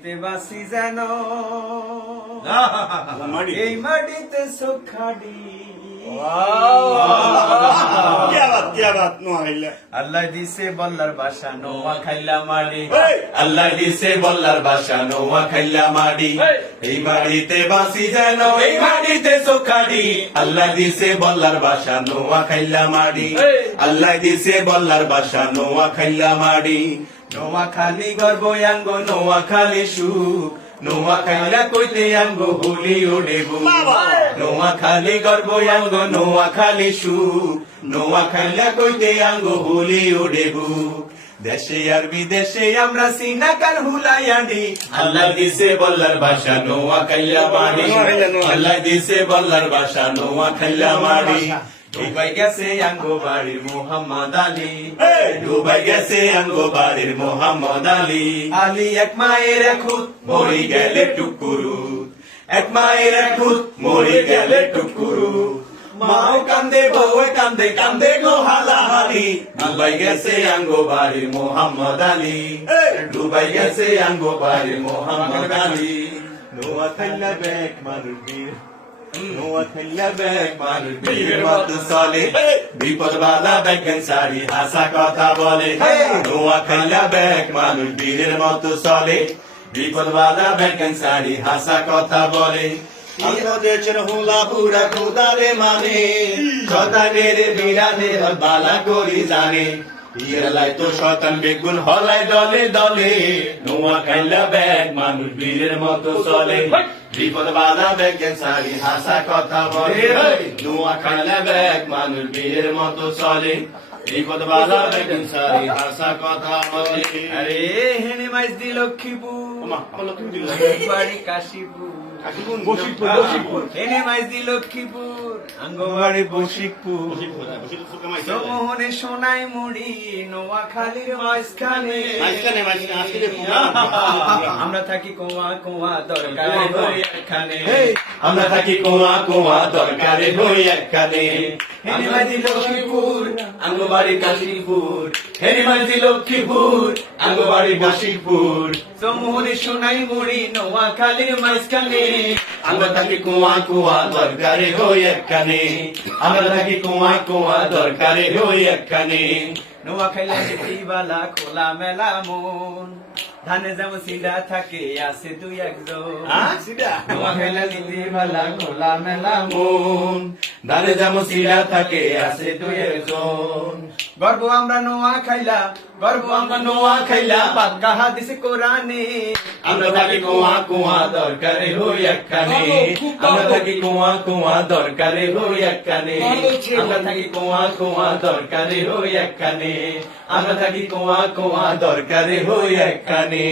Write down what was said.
মাটিতে বাসি যেন এই মাটিতে সুখাডি আল্লাহ দিছে বল্লার বাসা নোয়া খাইলা মাড়ি আল্লাহ দিছে বল্লার বাসা নোয়া খাইলা মাড়ি এই বাড়িতে বাসি যেন এই মাটিতে সুখাডি আল্লাহ দিছে বল্লার বাসা নোয়া খাইলা মাড়ি আল্লাহ দিছে বল্লার বাসা নোয়া খাইলা মাড়ি নোয়া খালি গর্ব আঙ্গ নোয়া খালি সুখ নোয়া খাইলা কইতে আঙ্গ হুলি উড়েবু নোয়া খালি গর্ব আঙ্গ নোয়া খালি সুখ নোয়া খাইলা কইতে আঙ্গ হুলি উড়েবু দেশে আর বিদেশে আমরা সিনাকার হুলাইয়াডি আল্লাহ দিছে বল্লার ভাষা নোয়া খাইলা মাড়ি আল্লাহ দিছে বল্লার ভাষা নোয়া খাইলা মাড়ি ডুবাই গেছে আঙ্গো বাড়ির মোহাম্মদ আলী ডুবাই গেছে আঙ্গো বাড়ির মোহাম্মদ আলী আলী এক মায়ের খুদ মরি গেলে টুকুরু এক মায়ের খুদ মরি গেলে টুকুরু মাও কান্দে বউ কান্দে কান্দে গো হালাহালি ডুবাই গেছে আঙ্গো বাড়ির মোহাম্মদ আলী ডুবাই গেছে আঙ্গো বাড়ির মোহাম্মদ আলী নোয়া খাইলা বেক মানুষ বীর নোয়া খাইলা বেক মানুষ বীরের মতো চলে বিপদ বাধা বেকেন সারি হাসা কথা বলে নোয়া খাইলা বেক মানুষ বীরের মতো চলে বিপদ বাধা বেকেন সারি হাসা কথা বলে দেশের হুলা পুরা খুদারে মানে শতানের বিরানে বালা করি জানে ইয়েলাই তো শতান বেগুন হলাই দলে দলে নোয়া খাইলা ব্যাগ মানুষ বীরের মতো চলে বিপদ বাধা বেকেন সারি হাসা কথা বলে নোয়া খাইলা ব্যাগ মানুষ বীরের মতো চলে বিপদ বাধা বেকেন সারি হাসা কথা বলে আরে হেনে মাইজ দি লক্ষ্মীপুর বাড়ি কাশীপুর এনে মাইজি লক্ষ্মীপুর আঙ্গবাড়ি বশিকপুর মোহনে সোনাই মুড়ি নোয়া খালির মাঝখানে আমরা থাকি কোয়া কোয়া দরকারে হই একখানে আমরা থাকি কোয়া কোয়া দরকারে হই একখানে হেনে মাইজি লক্ষ্মীপুর আঙ্গবাড়ি কাশীপুর হেনে মাইজি লক্ষ্মীপুর আঙ্গবাড়ি বশিকপুর মোহনে সোনাই মুড়ি নোয়া খালির মাঝখানে আমরা থাকি কুয়া কুয়া দরকারে হই একখানে আমরা থাকি কুয়া কুয়া দরকারে হই একখানে নোয়া খাইলা বালা খোলা মেলা মন ধানে যেমন সিডা থাকে আছে দুই একজন নোয়া খাইলা বালা খোলা মেলা মন ধানে যেমন সিডা থাকে আছে দুই একজন গর্ব আমরা নোয়া খাইলা গর্ব আমরা নোয়া খাইলা পাক্কা হাদিস কোরআনে আমরা থাকি কুয়া কুয়া দরকারে হই একখানে আমরা থাকি কুয়া কুয়া দরকারে হই একখানে আমরা থাকি কুয়া কুয়া দরকারে হই একখানে আমরা থাকি কুয়া কুয়া দরকারে হই একখানে